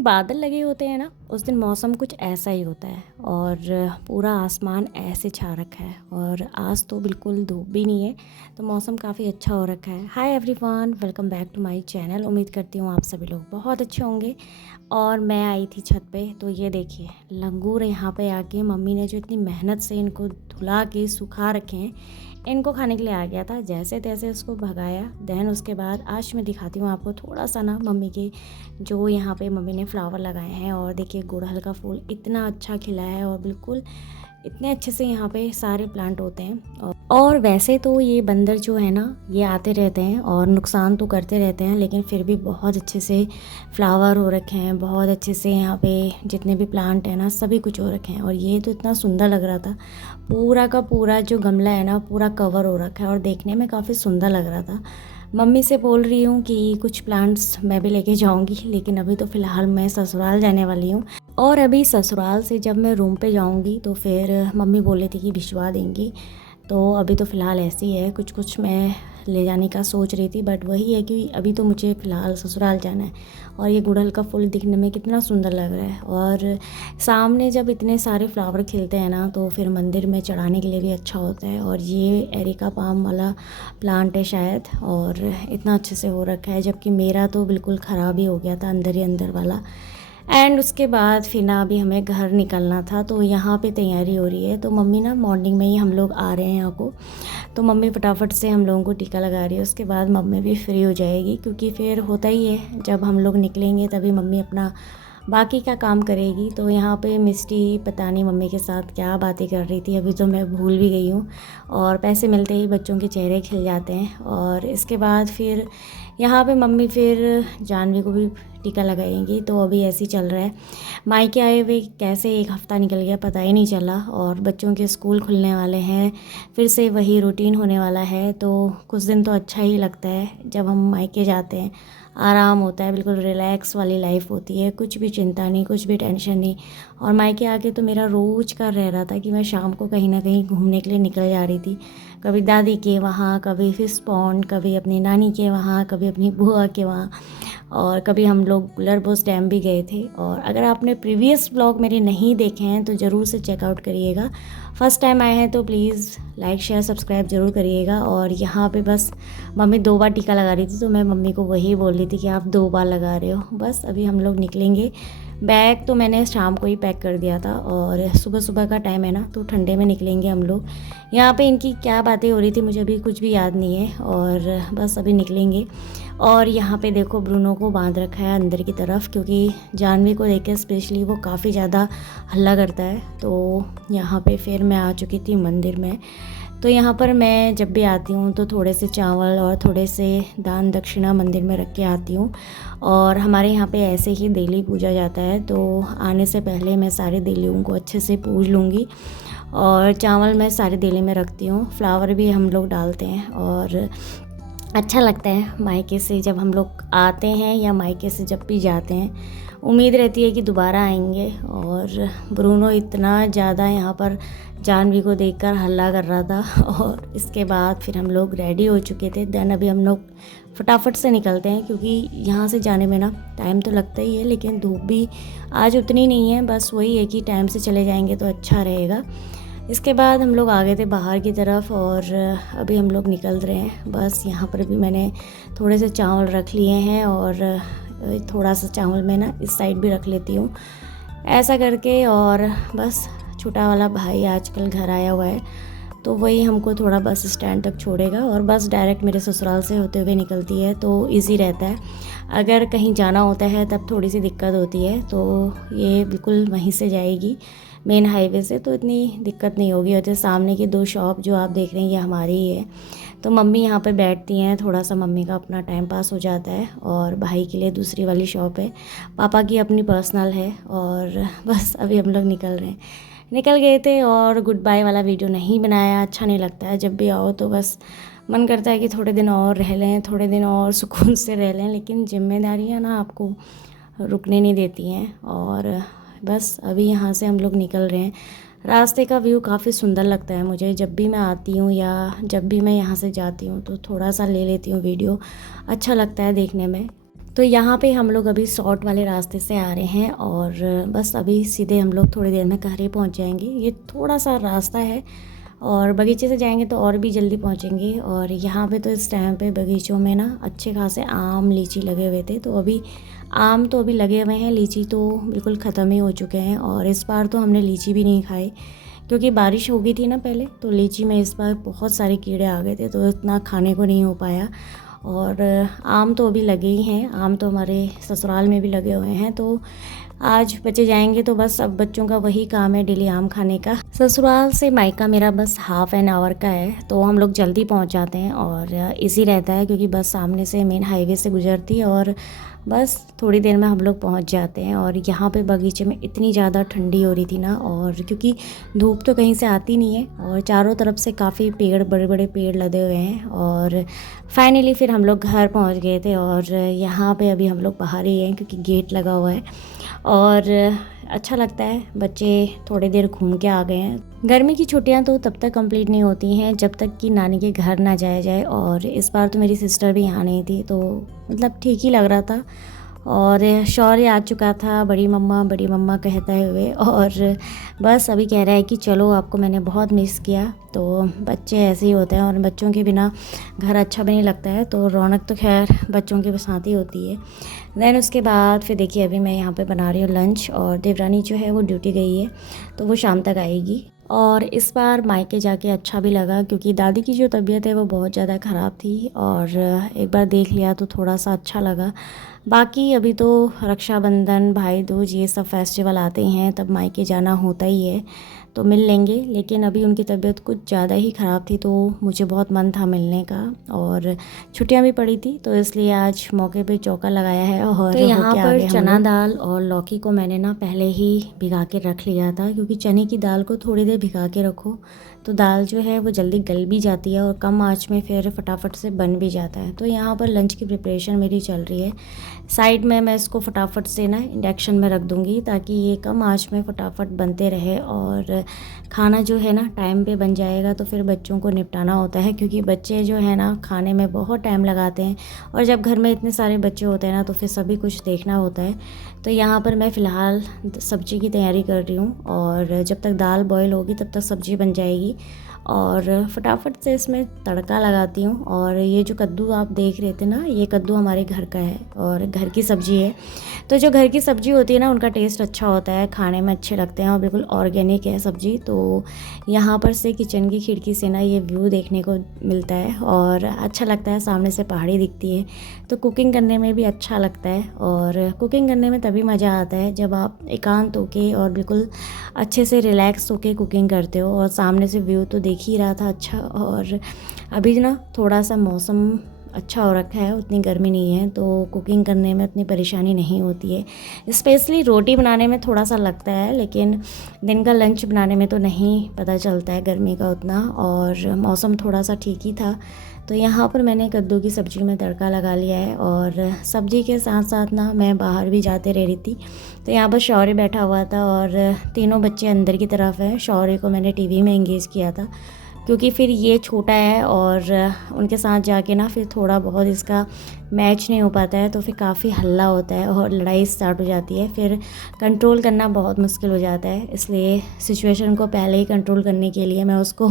दिन बादल लगे होते हैं ना, उस दिन मौसम कुछ ऐसा ही होता है और पूरा आसमान ऐसे छा रखा है। और आज तो बिल्कुल धूप भी नहीं है, तो मौसम काफ़ी अच्छा हो रखा है। Hi everyone, welcome back to my channel. उम्मीद करती हूँ आप सभी लोग बहुत अच्छे होंगे। और मैं आई थी छत पे, तो ये देखिए लंगूर यहाँ पे आके मम्मी ने जो इतनी मेहनत से इनको धुला के सुखा रखे हैं, इनको खाने के लिए आ गया था। जैसे तैसे उसको भगाया। देन उसके बाद आज मैं दिखाती हूँ आपको थोड़ा सा ना मम्मी के जो यहाँ पे मम्मी ने फ्लावर लगाए हैं। और देखिए गुड़हल का फूल इतना अच्छा खिला है और बिल्कुल इतने अच्छे से यहाँ पे सारे प्लांट होते हैं। और वैसे तो ये बंदर जो है ना, ये आते रहते हैं और नुकसान तो करते रहते हैं, लेकिन फिर भी बहुत अच्छे से फ्लावर हो रखे हैं। बहुत अच्छे से यहाँ पे जितने भी प्लांट हैं ना, सभी कुछ हो रखे हैं। और ये तो इतना सुंदर लग रहा था, पूरा का पूरा जो गमला है ना पूरा कवर हो रखा है और देखने में काफ़ी सुंदर लग रहा था। मम्मी से बोल रही हूँ कि कुछ प्लांट्स मैं भी लेके जाऊँगी, लेकिन अभी तो फ़िलहाल मैं ससुराल जाने वाली हूँ। और अभी ससुराल से जब मैं रूम पे जाऊँगी तो फिर मम्मी बोले थी कि भिजवा देंगी। तो अभी तो फ़िलहाल ऐसे ही है, कुछ कुछ मैं ले जाने का सोच रही थी, बट वही है कि अभी तो मुझे फ़िलहाल ससुराल जाना है। और ये गुड़हल का फूल दिखने में कितना सुंदर लग रहा है। और सामने जब इतने सारे फ्लावर खिलते हैं ना, तो फिर मंदिर में चढ़ाने के लिए भी अच्छा होता है। और ये एरिका पाम वाला प्लांट है शायद, और इतना अच्छे से हो रखा है, जबकि मेरा तो बिल्कुल ख़राब ही हो गया था अंदर ही अंदर वाला। एंड उसके बाद फिर ना अभी हमें घर निकलना था, तो यहाँ पे तैयारी हो रही है। तो मम्मी ना मॉर्निंग में ही हम लोग आ रहे हैं यहाँ को, तो मम्मी फटाफट से हम लोगों को टीका लगा रही है। उसके बाद मम्मी भी फ्री हो जाएगी, क्योंकि फिर होता ही है जब हम लोग निकलेंगे तभी मम्मी अपना बाकी का काम करेगी। तो यहाँ पे मिस्टी पता नहीं मम्मी के साथ क्या बातें कर रही थी, अभी तो मैं भूल भी गई हूँ। और पैसे मिलते ही बच्चों के चेहरे खिल जाते हैं। और इसके बाद फिर यहाँ पे मम्मी फिर जानवी को भी टीका लगाएंगी। तो अभी ऐसे ही चल रहा है। मायके आए हुए कैसे एक हफ़्ता निकल गया पता ही नहीं चला, और बच्चों के स्कूल खुलने वाले हैं, फिर से वही रूटीन होने वाला है। तो कुछ दिन तो अच्छा ही लगता है जब हम मायके जाते हैं, आराम होता है, बिल्कुल रिलैक्स वाली लाइफ होती है, कुछ भी चिंता नहीं, कुछ भी टेंशन नहीं। और मायके आके तो मेरा रोज़ का रह रहा था कि मैं शाम को कहीं ना कहीं घूमने के लिए निकल जा रही थी। कभी दादी के वहाँ, कभी फिश पॉन्ड, कभी अपनी नानी के वहाँ, कभी अपनी बुआ के वहाँ, और कभी हम लोग गुलरबोस डैम भी गए थे। और अगर आपने प्रीवियस ब्लॉग मेरे नहीं देखे हैं तो ज़रूर से चेकआउट करिएगा। फर्स्ट टाइम आए हैं तो प्लीज़ लाइक शेयर सब्सक्राइब ज़रूर करिएगा। और यहाँ पे बस मम्मी 2 बार टीका लगा रही थी, तो मैं मम्मी को वही बोल रही थी कि आप 2 बार लगा रहे हो। बस अभी हम लोग निकलेंगे। बैग तो मैंने शाम को ही पैक कर दिया था, और सुबह सुबह का टाइम है ना, तो ठंडे में निकलेंगे हम लोग। यहाँ पे इनकी क्या बातें हो रही थी मुझे अभी कुछ भी याद नहीं है, और बस अभी निकलेंगे। और यहाँ पे देखो ब्रूनो को बांध रखा है अंदर की तरफ, क्योंकि जानवी को देख के स्पेशली वो काफ़ी ज़्यादा हल्ला करता है। तो यहाँ पे फिर मैं आ चुकी थी मंदिर में। तो यहाँ पर मैं जब भी आती हूँ तो थोड़े से चावल और थोड़े से दान दक्षिणा मंदिर में रख के आती हूँ। और हमारे यहाँ पे ऐसे ही डेली पूजा जाता है, तो आने से पहले मैं सारे देलियों को अच्छे से पूज लूँगी। और चावल मैं सारे देली में रखती हूँ, फ्लावर भी हम लोग डालते हैं। और अच्छा लगता है मायके से जब हम लोग आते हैं या मायके से जब भी जाते हैं, उम्मीद रहती है कि दोबारा आएंगे। और ब्रूनो इतना ज़्यादा यहाँ पर जानवी को देखकर हल्ला कर रहा था। और इसके बाद फिर हम लोग रेडी हो चुके थे। देन अभी हम लोग फटाफट से निकलते हैं, क्योंकि यहाँ से जाने में ना टाइम तो लगता ही है, लेकिन धूप भी आज उतनी नहीं है। बस वही है कि टाइम से चले जाएंगे तो अच्छा रहेगा। इसके बाद हम लोग आ गए थे बाहर की तरफ, और अभी हम लोग निकल रहे हैं। बस यहाँ पर भी मैंने थोड़े से चावल रख लिए हैं, और थोड़ा सा चावल मैं ना इस साइड भी रख लेती हूँ ऐसा करके। और बस छोटा वाला भाई आजकल घर आया हुआ है, तो वही हमको थोड़ा बस स्टैंड तक छोड़ेगा, और बस डायरेक्ट मेरे ससुराल से होते हुए निकलती है, तो इजी रहता है। अगर कहीं जाना होता है तब थोड़ी सी दिक्कत होती है, तो ये बिल्कुल वहीं से जाएगी मेन हाईवे से, तो इतनी दिक्कत नहीं होगी। और जैसे सामने की 2 शॉप जो आप देख रहे हैं ये हमारी ही है। तो मम्मी यहाँ पे बैठती हैं, थोड़ा सा मम्मी का अपना टाइम पास हो जाता है। और भाई के लिए दूसरी वाली शॉप है, पापा की अपनी पर्सनल है। और बस अभी हम लोग निकल गए थे। और गुड बाय वाला वीडियो नहीं बनाया, अच्छा नहीं लगता है। जब भी आओ तो बस मन करता है कि थोड़े दिन और रह लें, थोड़े दिन और सुकून से रह लें, लेकिन जिम्मेदारियाँ ना आपको रुकने नहीं देती हैं। और बस अभी यहाँ से हम लोग निकल रहे हैं। रास्ते का व्यू काफ़ी सुंदर लगता है मुझे, जब भी मैं आती हूँ या जब भी मैं यहाँ से जाती हूँ तो थोड़ा सा ले लेती हूँ वीडियो, अच्छा लगता है देखने में। तो यहाँ पे हम लोग अभी शॉर्ट वाले रास्ते से आ रहे हैं और बस अभी सीधे हम लोग थोड़ी देर में कहरी पहुँच जाएंगे। ये थोड़ा सा रास्ता है और बगीचे से जाएंगे तो और भी जल्दी पहुँचेंगे। और यहाँ पे तो इस टाइम पे बगीचों में ना अच्छे खासे आम लीची लगे हुए थे, तो अभी आम तो अभी लगे हुए हैं, लीची तो बिल्कुल ख़त्म ही हो चुके हैं। और इस बार तो हमने लीची भी नहीं खाई क्योंकि बारिश हो गई थी ना पहले, तो लीची में इस बार बहुत सारे कीड़े आ गए थे, तो इतना खाने को नहीं हो पाया। और आम तो अभी लगे ही हैं, आम तो हमारे ससुराल में भी लगे हुए हैं। तो आज बच्चे जाएंगे तो बस अब बच्चों का वही काम है डेली आम खाने का। ससुराल से मायका मेरा बस हाफ़ एन आवर का है, तो हम लोग जल्दी पहुंच जाते हैं और इजी रहता है क्योंकि बस सामने से मेन हाईवे से गुजरती है और बस थोड़ी देर में हम लोग पहुंच जाते हैं। और यहाँ पे बगीचे में इतनी ज़्यादा ठंडी हो रही थी ना, और क्योंकि धूप तो कहीं से आती नहीं है और चारों तरफ से काफ़ी पेड़, बड़े बड़े पेड़ लगे हुए हैं। और फाइनली फिर हम लोग घर पहुंच गए थे और यहाँ पे अभी हम लोग बाहर ही हैं क्योंकि गेट लगा हुआ है और अच्छा लगता है। बच्चे थोड़ी देर घूम के आ गए हैं। गर्मी की छुट्टियां तो तब तक कंप्लीट नहीं होती हैं जब तक कि नानी के घर ना जाया जाए, और इस बार तो मेरी सिस्टर भी यहाँ नहीं थी, तो मतलब ठीक ही लग रहा था। और शौर्य आ चुका था बड़ी मम्मा कहते हुए, और बस अभी कह रहा है कि चलो आपको मैंने बहुत मिस किया। तो बच्चे ऐसे ही होते हैं और बच्चों के बिना घर अच्छा भी नहीं लगता है, तो रौनक तो खैर बच्चों के साथ ही होती है। देन उसके बाद फिर देखिए अभी मैं यहाँ पे बना रही हूँ लंच, और देवरानी जो है वो ड्यूटी गई है तो वो शाम तक आएगी। और इस बार मायके जाके अच्छा भी लगा क्योंकि दादी की जो तबीयत है वो बहुत ज़्यादा ख़राब थी, और एक बार देख लिया तो थोड़ा सा अच्छा लगा। बाकी अभी तो रक्षाबंधन, भाई दूज, ये सब फेस्टिवल आते हैं तब मायके जाना होता ही है, तो मिल लेंगे। लेकिन अभी उनकी तबीयत कुछ ज़्यादा ही ख़राब थी तो मुझे बहुत मन था मिलने का, और छुट्टियां भी पड़ी थी तो इसलिए आज मौके पे चौका लगाया है। और तो यहाँ पर चना दाल और लौकी को मैंने ना पहले ही भिगा के रख लिया था, क्योंकि चने की दाल को थोड़ी देर भिगा के रखो तो दाल जो है वो जल्दी गल भी जाती है और कम आँच में फिर फटाफट से बन भी जाता है। तो यहाँ पर लंच की प्रिपरेशन मेरी चल रही है। साइड में मैं इसको फटाफट से ना इंडक्शन में रख दूँगी ताकि ये कम आँच में फटाफट बनते रहे और खाना जो है ना टाइम पे बन जाएगा। तो फिर बच्चों को निपटाना होता है क्योंकि बच्चे जो है ना खाने में बहुत टाइम लगाते हैं, और जब घर में इतने सारे बच्चे होते हैं ना तो फिर सभी कुछ देखना होता है। तो यहाँ पर मैं फ़िलहाल सब्ज़ी की तैयारी कर रही हूँ, और जब तक दाल बॉईल होगी तब तक सब्ज़ी बन जाएगी और फटाफट से इसमें तड़का लगाती हूँ। और ये जो कद्दू आप देख रहे थे ना, ये कद्दू हमारे घर का है और घर की सब्ज़ी है। तो जो घर की सब्ज़ी होती है ना उनका टेस्ट अच्छा होता है, खाने में अच्छे लगते हैं और बिल्कुल ऑर्गेनिक है सब्ज़ी। तो यहाँ पर से किचन की खिड़की से ना ये व्यू देखने को मिलता है और अच्छा लगता है, सामने से पहाड़ी दिखती है तो कुकिंग करने में भी अच्छा लगता है। और कुकिंग करने में तभी मज़ा आता है जब आप एकांत होके और बिल्कुल अच्छे से रिलैक्स होके कुकिंग करते हो। और सामने से व्यू तो देख ही रहा था अच्छा, और अभी ना थोड़ा सा मौसम अच्छा हो रखा है, उतनी गर्मी नहीं है तो कुकिंग करने में उतनी परेशानी नहीं होती है। स्पेशली रोटी बनाने में थोड़ा सा लगता है, लेकिन दिन का लंच बनाने में तो नहीं पता चलता है गर्मी का उतना, और मौसम थोड़ा सा ठीक ही था। तो यहाँ पर मैंने कद्दू की सब्ज़ी में तड़का लगा लिया है, और सब्ज़ी के साथ साथ ना मैं बाहर भी जाते रह रही थी। तो यहाँ पर शौर्य बैठा हुआ था और तीनों बच्चे अंदर की तरफ हैं। शौर्य को मैंने टीवी में एंगेज किया था क्योंकि फिर ये छोटा है और उनके साथ जाके ना फिर थोड़ा बहुत इसका मैच नहीं हो पाता है, तो फिर काफ़ी हल्ला होता है और लड़ाई स्टार्ट हो जाती है, फिर कंट्रोल करना बहुत मुश्किल हो जाता है। इसलिए सिचुएशन को पहले ही कंट्रोल करने के लिए मैं उसको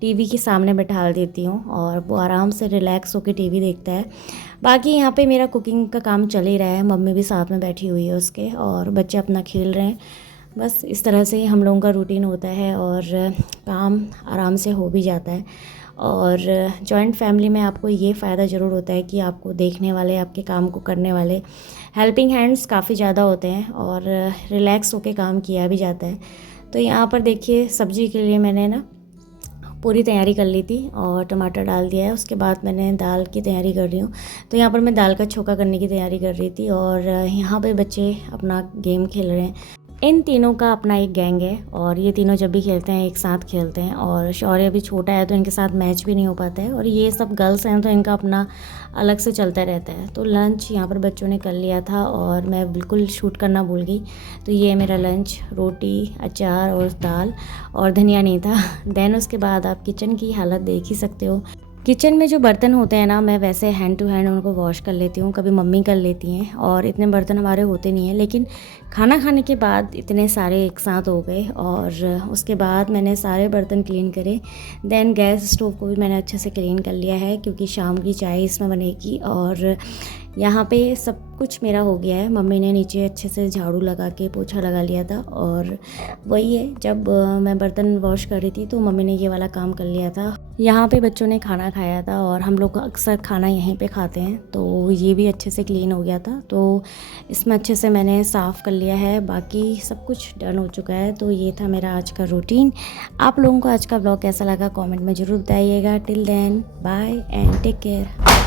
टीवी के सामने बैठा देती हूँ और वो आराम से रिलैक्स होकर टीवी देखता है। बाकी यहाँ पे मेरा कुकिंग का काम चल ही रहा है, मम्मी भी साथ में बैठी हुई है उसके, और बच्चे अपना खेल रहे हैं। बस इस तरह से हम लोगों का रूटीन होता है और काम आराम से हो भी जाता है। और जॉइंट फैमिली में आपको ये फ़ायदा ज़रूर होता है कि आपको देखने वाले, आपके काम को करने वाले हेल्पिंग हैंड्स काफ़ी ज़्यादा होते हैं और रिलैक्स होकर काम किया भी जाता है। तो यहाँ पर देखिए सब्ज़ी के लिए मैंने ना पूरी तैयारी कर ली थी और टमाटर डाल दिया है। उसके बाद मैंने दाल की तैयारी कर रही हूँ। तो यहाँ पर मैं दाल का छोका करने की तैयारी कर रही थी और यहाँ पे बच्चे अपना गेम खेल रहे हैं। इन तीनों का अपना एक गैंग है और ये तीनों जब भी खेलते हैं एक साथ खेलते हैं, और शौर्य भी छोटा है तो इनके साथ मैच भी नहीं हो पाता है, और ये सब गर्ल्स हैं तो इनका अपना अलग से चलता रहता है। तो लंच यहाँ पर बच्चों ने कर लिया था और मैं बिल्कुल शूट करना भूल गई। तो ये मेरा लंच, रोटी, अचार और दाल, और धनिया नहीं था। देन उसके बाद आप किचन की हालत देख ही सकते हो। किचन में जो बर्तन होते हैं ना, मैं वैसे हैंड टू हैंड उनको वॉश कर लेती हूँ, कभी मम्मी कर लेती हैं और इतने बर्तन हमारे होते नहीं हैं। लेकिन खाना खाने के बाद इतने सारे एक साथ हो गए और उसके बाद मैंने सारे बर्तन क्लीन करे। देन गैस स्टोव को भी मैंने अच्छे से क्लीन कर लिया है क्योंकि शाम की चाय इसमें बनेगी। और यहाँ पे सब कुछ मेरा हो गया है। मम्मी ने नीचे अच्छे से झाड़ू लगा के पोछा लगा लिया था और वही है, जब मैं बर्तन वॉश कर रही थी तो मम्मी ने ये वाला काम कर लिया था। यहाँ पे बच्चों ने खाना खाया था और हम लोग अक्सर खाना यहीं पे खाते हैं, तो ये भी अच्छे से क्लीन हो गया था। तो इसमें अच्छे से मैंने साफ़ कर लिया है, बाकी सब कुछ डन हो चुका है। तो ये था मेरा आज का रूटीन। आप लोगों को आज का ब्लॉग कैसा लगा कमेंट में ज़रूर बताइएगा। Till then bye and take care.